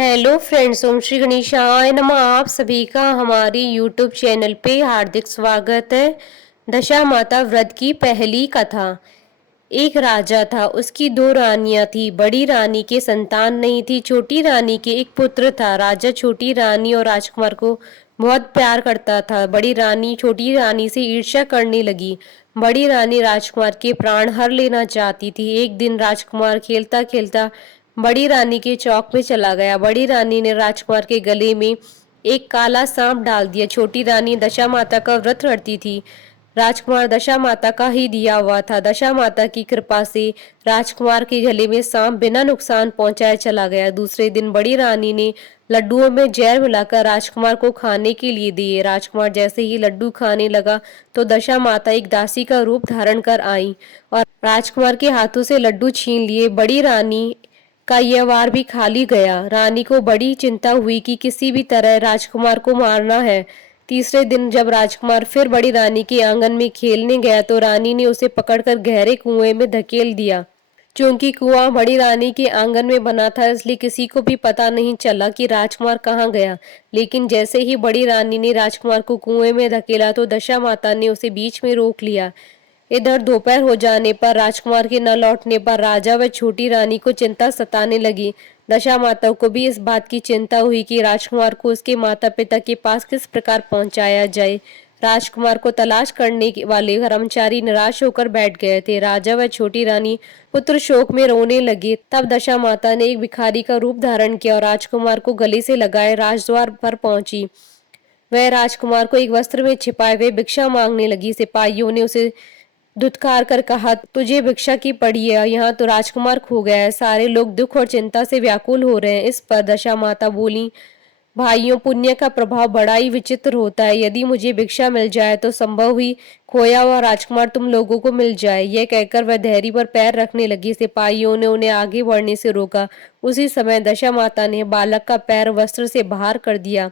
Hello friends, ओम श्री गणेशाय नमः। आप सभी का हमारी यूट्यूब चैनल पे हार्दिक स्वागत है। दशा माता व्रत की पहली कथा। एक राजा था, उसकी दो रानियां थी। बड़ी रानी के संतान नहीं थी। छोटी रानी के एक पुत्र था। राजा छोटी रानी और राजकुमार को बहुत प्यार करता था। बड़ी रानी छोटी रानी से ईर्ष्या करने लगी। बड़ी रानी राजकुमार के प्राण हर लेना चाहती थी। एक दिन राजकुमार खेलता खेलता बड़ी रानी के चौक में चला गया। बड़ी रानी ने राजकुमार के गले में एक काला सांप डाल दिया। छोटी रानी दशा माता का व्रत रखती थी। राजकुमार दशा माता का ही दिया हुआ था। दशा माता की कृपा से राजकुमार के गले में सांप बिना नुकसान पहुंचाए चला गया। दूसरे दिन बड़ी रानी ने लड्डुओं में जहर मिलाकर राजकुमार को खाने के लिए दिए। राजकुमार जैसे ही लड्डू खाने लगा तो दशा माता एक दासी का रूप धारण कर आई और राजकुमार के हाथों से लड्डू छीन लिए। बड़ी रानी का यह वार भी खाली गया। रानी को बड़ी चिंता हुई कि किसी भी तरह राजकुमार को मारना है। तीसरे दिन जब राजकुमार फिर बड़ी रानी के आंगन में खेलने गया तो रानी ने उसे पकड़कर गहरे कुएं में धकेल दिया। क्योंकि कुआं बड़ी रानी के आंगन में बना था, इसलिए किसी को भी पता नहीं चला कि राजकुमार कहाँ गया। लेकिन जैसे ही बड़ी रानी ने राजकुमार को कुएं में धकेला तो दशा माता ने उसे बीच में रोक लिया। इधर दोपहर हो जाने पर राजकुमार के न लौटने पर राजा व छोटी रानी को चिंता सताने लगी। दशा माता को भी इस बात की चिंता हुई कि राजकुमार को उसके माता पिता के पास किस प्रकार पहुंचाया जाए। राजकुमार को तलाश करने वाले कर्मचारी निराश होकर बैठ गए थे। राजा व छोटी रानी पुत्र शोक में रोने लगे। तब दशा माता ने एक भिखारी का रूप धारण किया और राजकुमार को गले से लगाए राजद्वार पर पहुंची। वह राजकुमार को एक वस्त्र में छिपाए हुए भिक्षा मांगने लगी। सिपाहियों ने उसे धुतकार कर कहा, तुझे भिक्षा की पड़ी है, यहाँ तो राजकुमार खो गया है। सारे लोग दुख और चिंता से व्याकुल हो रहे हैं। इस पर दशा माता बोली, भाइयों, पुण्य का प्रभाव बड़ा ही विचित्र होता है। यदि मुझे भिक्षा मिल जाए तो संभव ही खोया हुआ राजकुमार तुम लोगों को मिल जाए। यह कहकर वह धैर्य पर पैर रखने लगी। सिपाहियों ने उन्हें आगे बढ़ने से रोका। उसी समय दशा माता ने बालक का पैर वस्त्र से बाहर कर दिया।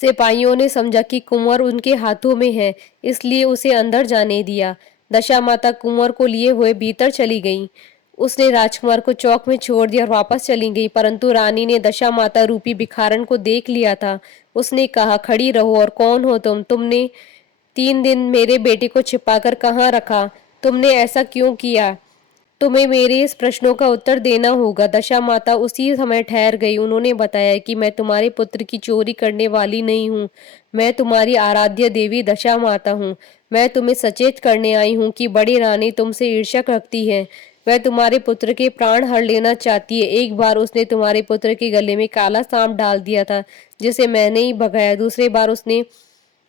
सिपाहियों ने समझा कि कुंवर उनके हाथों में है, इसलिए उसे अंदर जाने दिया। दशा माता कुंवर को लिए हुए भीतर चली गई। उसने राजकुमार को चौक में छोड़ दिया और वापस चली गई। परंतु रानी ने दशा माता रूपी भिखारन को देख लिया था। उसने कहा, खड़ी रहो और कौन हो तुमने 3 दिन मेरे बेटे को छिपाकर कहाँ रखा? तुमने ऐसा क्यों किया? तुम्हें मेरे इस प्रश्नों का उत्तर देना होगा। दशा माता उसी समय ठहर गई। उन्होंने बताया कि मैं तुम्हारे पुत्र की चोरी करने वाली नहीं हूँ। मैं तुम्हारी आराध्य देवी दशा माता हूँ। मैं तुम्हें सचेत करने आई हूँ कि बड़ी रानी तुमसे ईर्ष्या रखती है। वह तुम्हारे पुत्र के प्राण हर लेना चाहती है। एक बार उसने तुम्हारे पुत्र के गले में काला सांप डाल दिया था, जिसे मैंने ही भगाया। दूसरी बार उसने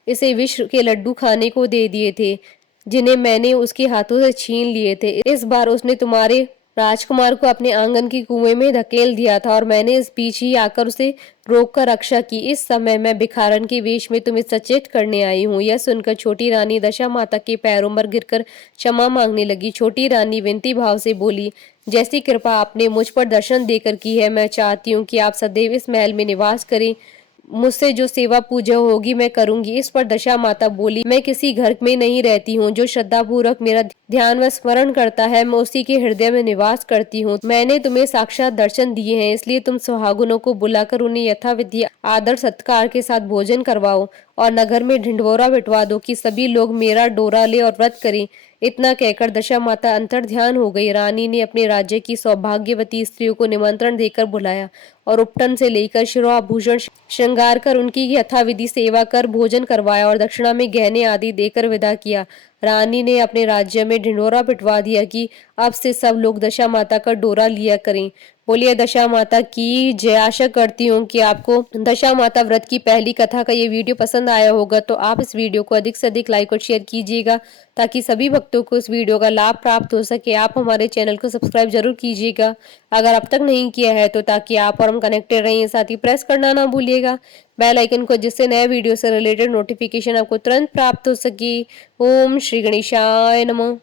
इसे विष के लड्डू खाने को दे दिए थे, जिन्हें मैंने उसके हाथों से छीन लिए थे। इस बार उसने तुम्हारे राजकुमार को अपने आंगन की कुएं में धकेल दिया था और मैंने इस बीच ही आकर उसे रोककर रक्षा की। इस समय मैं भिखारन के वेश में तुम्हें सचेत करने आई हूँ। यह सुनकर छोटी रानी दशा माता के पैरों पर गिरकर क्षमा मांगने लगी। छोटी रानी विनती भाव से बोली, जैसी कृपा आपने मुझ पर दर्शन देकर की है, मैं चाहती हूँ कि आप सदैव इस महल में निवास करें। मुझसे जो सेवा पूजा होगी मैं करूंगी। इस पर दशा माता बोली, मैं किसी घर में नहीं रहती हूँ। जो श्रद्धा पूर्वक मेरा ध्यान व स्मरण करता है, मैं उसी के हृदय में निवास करती हूँ। मैंने तुम्हें साक्षात दर्शन दिए हैं, इसलिए तुम सुहागनों को बुलाकर उन्हें यथाविधि आदर सत्कार के साथ भोजन करवाओ और नगर में ढिंढोरा बिठवा दो कि सभी लोग मेरा डोरा ले और व्रत करें। इतना कहकर दशा माता अंतर ध्यान हो गई। रानी ने अपने राज्य की सौभाग्यवती स्त्रियों को निमंत्रण देकर बुलाया और उपटन से लेकर शिरोआभूषण श्रृंगार कर उनकी यथाविधि सेवा कर भोजन करवाया और दक्षिणा में गहने आदि देकर विदा किया। रानी ने अपने राज्य में ढिंढोरा पिटवा दिया कि अब से सब लोग दशा माता का डोरा लिया करें। बोलिए दशा माता की जय। आशा करती हूँ कि आपको दशा माता व्रत की पहली कथा का ये वीडियो पसंद आया होगा, तो आप इस वीडियो को अधिक से अधिक लाइक और शेयर कीजिएगा ताकि सभी भक्तों को इस वीडियो का लाभ प्राप्त हो सके। आप हमारे चैनल को सब्सक्राइब जरूर कीजिएगा अगर अब तक नहीं किया है तो, ताकि आप और हम कनेक्टेड रहें। साथ ही प्रेस करना ना भूलिएगा बेल आइकन को, जिससे नए वीडियो से रिलेटेड नोटिफिकेशन आपको तुरंत प्राप्त हो सके। ओम श्री गणेशाय नमः।